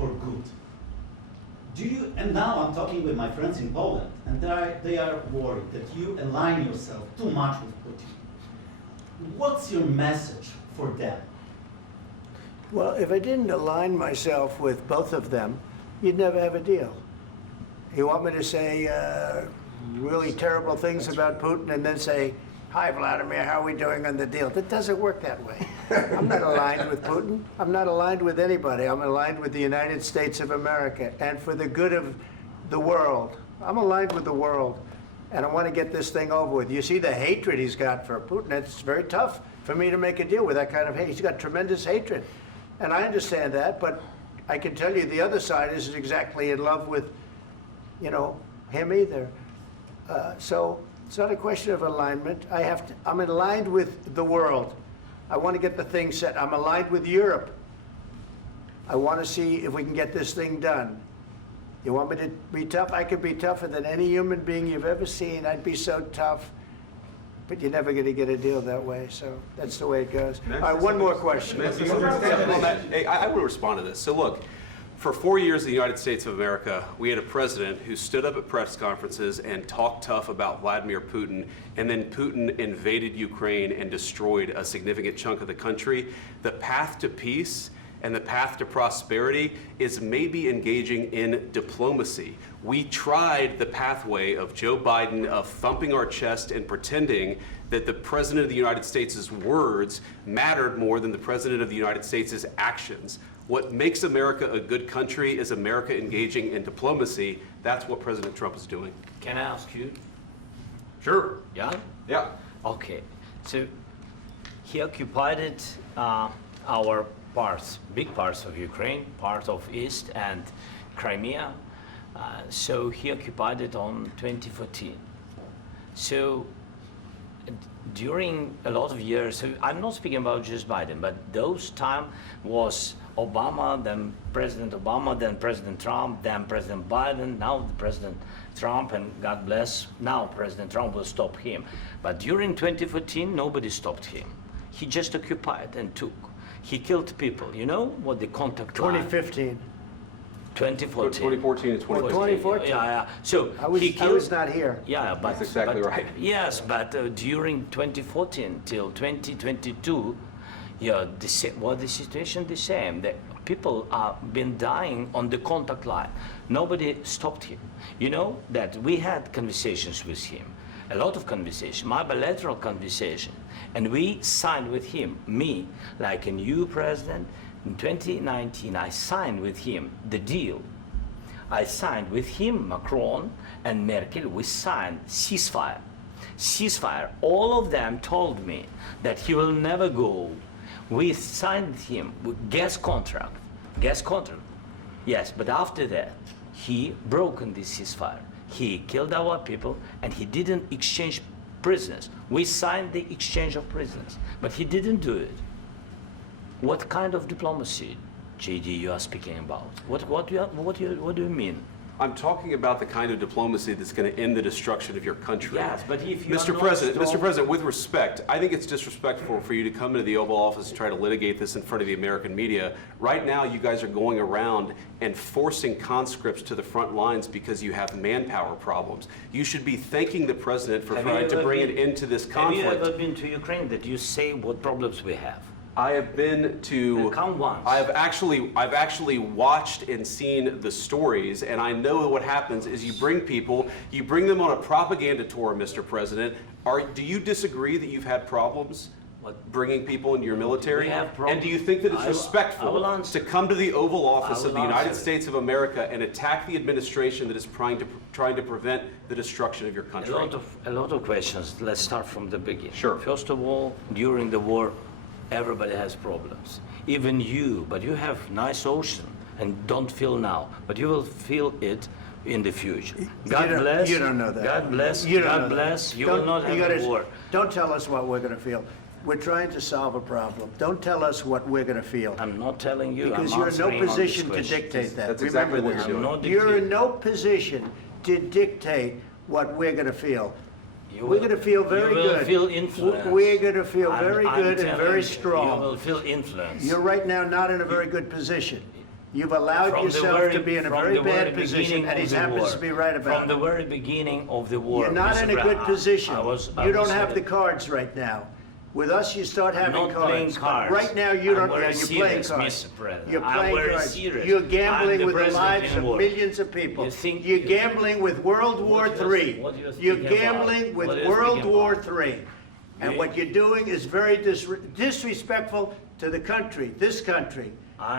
for good. Do you, and now I'm talking with my friends in Poland, and they are worried that you align yourself too much with Putin. What's your message for them? Well, if I didn't align myself with both of them, you'd never have a deal. You want me to say really terrible things about Putin and then say, "Hi, Vladimir, how are we doing on the deal?" That doesn't work that way. I'm not aligned with Putin. I'm not aligned with anybody. I'm aligned with the United States of America and for the good of the world. I'm aligned with the world, and I want to get this thing over with. You see the hatred he's got for Putin. It's very tough for me to make a deal with that kind of hate. He's got tremendous hatred, and I understand that, but I can tell you the other side isn't exactly in love with, you know, him either. So it's not a question of alignment. I'm aligned with the world. I want to get the thing set. I'm aligned with Europe. I want to see if we can get this thing done. You want me to be tough? I could be tougher than any human being you've ever seen. I'd be so tough. But you're never going to get a deal that way. So that's the way it goes. All right, one more question. I will respond to this. So look, for 4 years in the United States of America, we had a president who stood up at press conferences and talked tough about Vladimir Putin, and then Putin invaded Ukraine and destroyed a significant chunk of the country. The path to peace and the path to prosperity is maybe engaging in diplomacy. We tried the pathway of Joe Biden of thumping our chest and pretending that the President of the United States' words mattered more than the President of the United States' actions. What makes America a good country is America engaging in diplomacy. That's what President Trump is doing. Can I ask you? Sure. Yeah? Yeah. Okay. So he occupied our parts, big parts of Ukraine, part of East and Crimea. So he occupied it on 2014. So during a lot of years, so I'm not speaking about just Biden, but those time was Obama, then President Obama, then President Trump, then President Biden, now President Trump, and God bless, now President Trump will stop him. But during 2014, nobody stopped him. He just occupied and took. He killed people. You know what the contact line? 2015. 2014. 2014 and 2015. 2014. Yeah. So I was not here. Yeah, but that's exactly right. Yes, but during 2014 till 2022, yeah, the situation the same. The people are been dying on the contact line. Nobody stopped him. You know that we had conversations with him, a lot of conversation, my bilateral conversation, and we signed with him, me, like a new president. In 2019, I signed with him the deal. I signed with him, Macron and Merkel, we signed ceasefire. Ceasefire. All of them told me that he will never go. We signed him with gas contract. Yes, but after that, he broken this ceasefire. He killed our people and he didn't exchange prisoners. We signed the exchange of prisoners, but he didn't do it. What kind of diplomacy, JD, you are speaking about? What do you mean? I'm talking about the kind of diplomacy that's going to end the destruction of your country. Yes, but if you Mr. President, with respect, I think it's disrespectful for you to come into the Oval Office and try to litigate this in front of the American media. Right now, you guys are going around and forcing conscripts to the front lines because you have manpower problems. You should be thanking the President for trying to bring an end to this conflict. Have you ever been to Ukraine that you say what problems we have? I have been to. Count once. I've actually watched and seen the stories, and I know what happens is you bring them on a propaganda tour, Mr. President. Do you disagree that you've had problems bringing people into your military? We have problems. And do you think that it's respectful to come to the Oval Office of the United States of America and attack the administration that is trying to prevent the destruction of your country? A lot of questions. Let's start from the beginning. Sure. First of all, during the war, everybody has problems, even you, but you have nice ocean and don't feel now, but you will feel it in the future. God bless. You don't know that. God bless. You don't God know bless. that. You will not have a war. Don't tell us what we're going to feel. We're trying to solve a problem. Don't tell us what we're going to feel. I'm not telling you. Because I'm you're in no answering on position this to question. dictate that. That's exactly what Remember you're this. doing. You're in no position to dictate what we're going to feel. We're going to feel very good. You will feel influence. We're going to feel very good and very strong. You will feel influence. You're right now not in a very good position. You've allowed From the yourself very- to be in a from very the very bad position, beginning and he of the happens war. to be right about From the it. very beginning of the war. You're not Mr. in a good Brown, position. I You don't was have the saying- cards right now. With us, you start having Not playing cards. But cards. right now, you I'm don't. very You're playing serious, cards. Mr. President. You're I'm playing very cards. serious. You're I'm gambling the with the president lives in of war. millions of people. You think- You're gambling with World War What do you- III. what do you You're speak about? gambling with What do you World speak War about? III. And You- what you're doing is very disrespectful to the country, this country.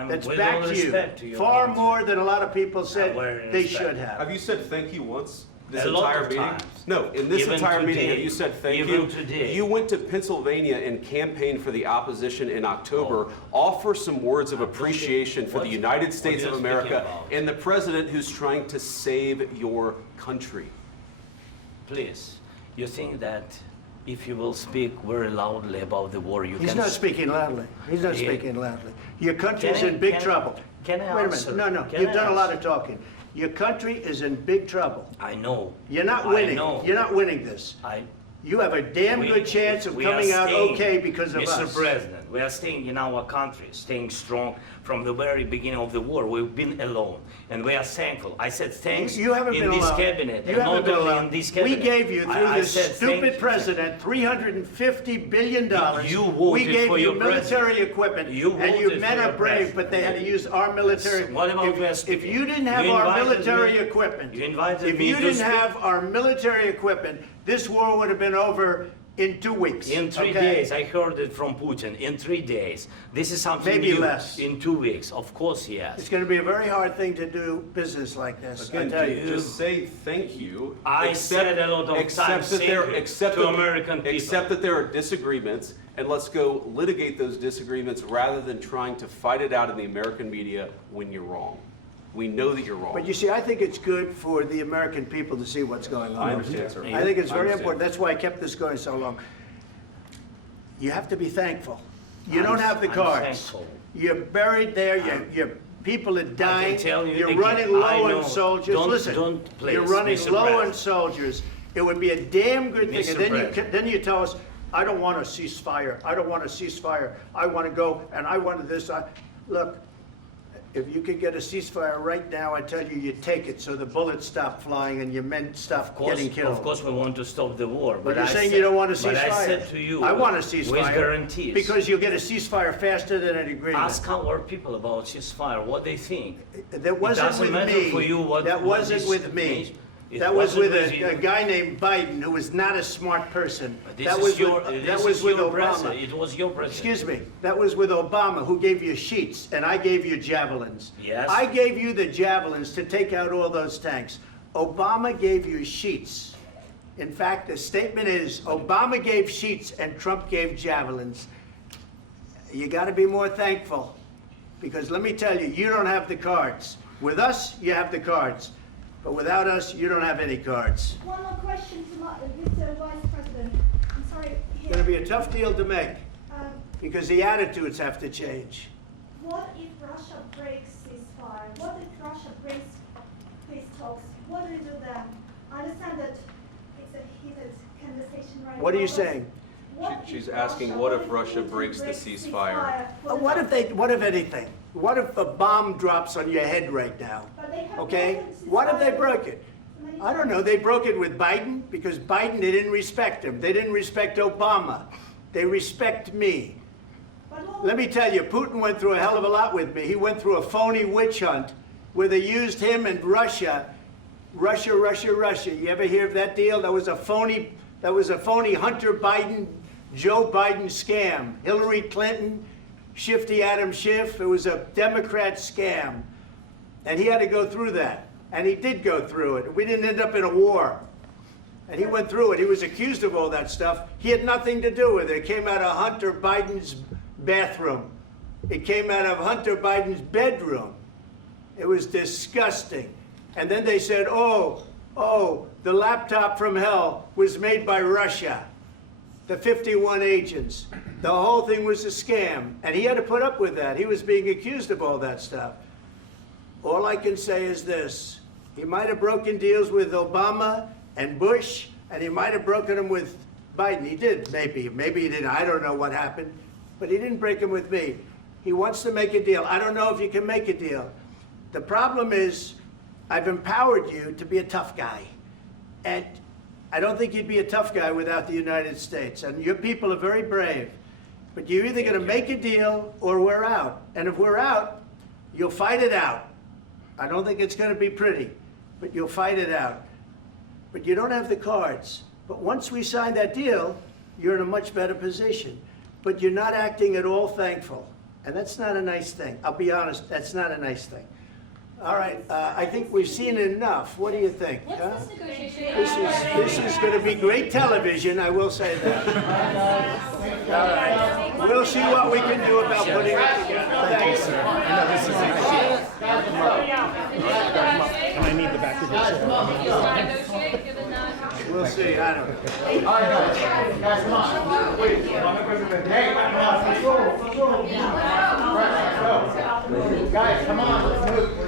That's with back all to you. respect to your Far country. more than a lot of people said very they respect. should have. Have you said thank you once? This A lot entire of meeting? times. No, in this Even entire meeting, have today. you said thank Even you? today. You went to Pennsylvania and campaigned for the opposition in October. Offer some words of appreciation for the What- United what States are of you America speaking about? and the president who's trying to save your country. Please, you think that if you will speak very loudly about the war, you He's can... not speaking loudly. He's not Yeah. speaking loudly. Your country's Can I- in big can I- trouble. can I Wait a answer? minute. No, Can you've I done a lot answer? of talking. Your country is in big trouble. I know. You're not I winning. know. You're not winning this. You have a damn We- good chance of we are coming out staying, okay because of Mr. us. President, we are staying in our country, staying strong from the very beginning of the war. We've been alone, and we are thankful. I said thanks You haven't in been this alone. cabinet, You and haven't not been only alone. in this We cabinet. gave you, through I this said thank stupid you. president, $350 billion. You We voted gave for you your military equipment, You and you voted men for are your brave, president. but they had to use our military. What about you If speaking? you didn't have You our invited military me- equipment, you invited if me you to didn't speak. have our military equipment, this war would have been over in 2 weeks. In 3 okay? days, I heard it from Putin. In 3 days, this is something Maybe new. less. In 2 weeks, of course, yes. It's going to be a very hard thing to do business like this. I Again, tell you. just say thank you. I said a lot of accept times that thank there- you accept to that- American people. Accept that there are disagreements, and let's go litigate those disagreements rather than trying to fight it out in the American media when you're wrong. We know that you're wrong. But you see, I think it's good for the American people to see what's going on. I understand, sir. I think it's I very understand. important. That's why I kept this going so long. You have to be thankful. You don't have the I'm cards. thankful. You're buried there. Your people are dying. tell you You're again, running I low know. on soldiers. Don't- Listen, don't please, you're running Mr. low on President. soldiers. It would be a damn good thing. Mr. And then President. then you tell us, I don't want a ceasefire. I don't want a ceasefire. I want to go and I want this. Look, if you could get a ceasefire right now, I tell you, you take it so the bullets stop flying and your men stop getting killed. Of course, we want to stop the war. But you're I saying said- you don't want a ceasefire. But I said to you, I want a with ceasefire. guarantees. Because you'll get a ceasefire faster than an agreement. Ask our people about ceasefire, what they think. That wasn't doesn't with matter me. for you what- That what wasn't this with me. means. It That was wasn't with with you. a guy named Biden, who was not a smart person. But this That is was your, with, this that was is with your Obama. president. It was your president. Excuse me, that was with Obama, who gave you sheets, and I gave you javelins. Yes. I gave you the javelins to take out all those tanks. Obama gave you sheets. In fact, the statement is, Obama gave sheets and Trump gave javelins. You gotta be more thankful, because let me tell you, you don't have the cards. With us, you have the cards, but without us, you don't have any cards. One more question to Mr. Vice President. I'm sorry. It's gonna be a tough deal to make, Um, because the attitudes have to change. what if Russia breaks ceasefire? What if Russia breaks peace talks? What do you do then? I understand that it's a heated conversation right now. What are you but saying? what She's if asking, what if Russia breaks the ceasefire? What if anything? What if a bomb drops on your head right now? But they have Okay? broken ceasefire What if they broke it? many I don't know. times. They broke it with Biden because Biden, they didn't respect him. They didn't respect Obama. They respect me. But what Let me tell you, Putin went through a hell of a lot with me. He went through a phony witch hunt where they used him and Russia. Russia. You ever hear of that deal? That was a phony Hunter Biden, Joe Biden scam. Hillary Clinton, Shifty Adam Schiff. It was a Democrat scam. And he had to go through that. And he did go through it. We didn't end up in a war. And he went through it. He was accused of all that stuff. He had nothing to do with it. It came out of Hunter Biden's bathroom. It came out of Hunter Biden's bedroom. It was disgusting. And then they said, oh, the laptop from hell was made by Russia. The 51 agents. The whole thing was a scam. And he had to put up with that. He was being accused of all that stuff. All I can say is this. He might have broken deals with Obama and Bush, and he might have broken them with Biden. He did, maybe. Maybe he didn't. I don't know what happened. But he didn't break them with me. He wants to make a deal. I don't know if you can make a deal. The problem is, I've empowered you to be a tough guy. And I don't think you'd be a tough guy without the United States. And your people are very brave. But you're either going to make a deal or we're out. And if we're out, you'll fight it out. I don't think it's going to be pretty, but you'll fight it out. But you don't have the cards. But once we sign that deal, you're in a much better position. But you're not acting at all thankful. And that's not a nice thing. I'll be honest, that's not a nice thing. All right, I think we've seen enough. What do you think? What's huh? this negotiation? This is going to be great television, I will say that. All right, we'll see what we can do about putting it together. Thanks. And I need the back of the chair. Negotiate, given that. We'll see, I don't know. Guys, come on. Wait. Hey, come on. Let's go. Guys, come on. Let's move.